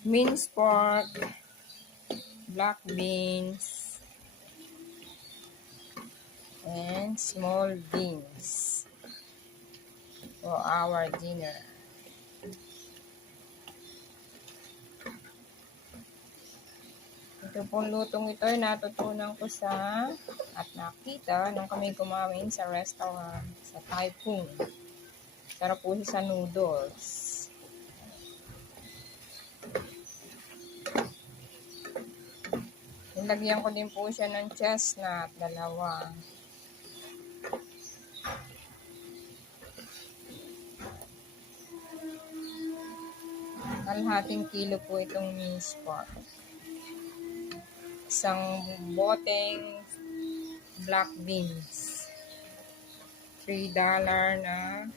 minced pork, black beans, and small beans for our dinner. Ito pong lutong ito ay natutunan ko sa at nakita nung kami kumain sa restaurant sa Typhoon. Sarap po siya sa noodles. Nilagyan ko din po siya ng chestnut, 2. Kalahating kilo po itong minced pork. Isang boteng black beans. $3 na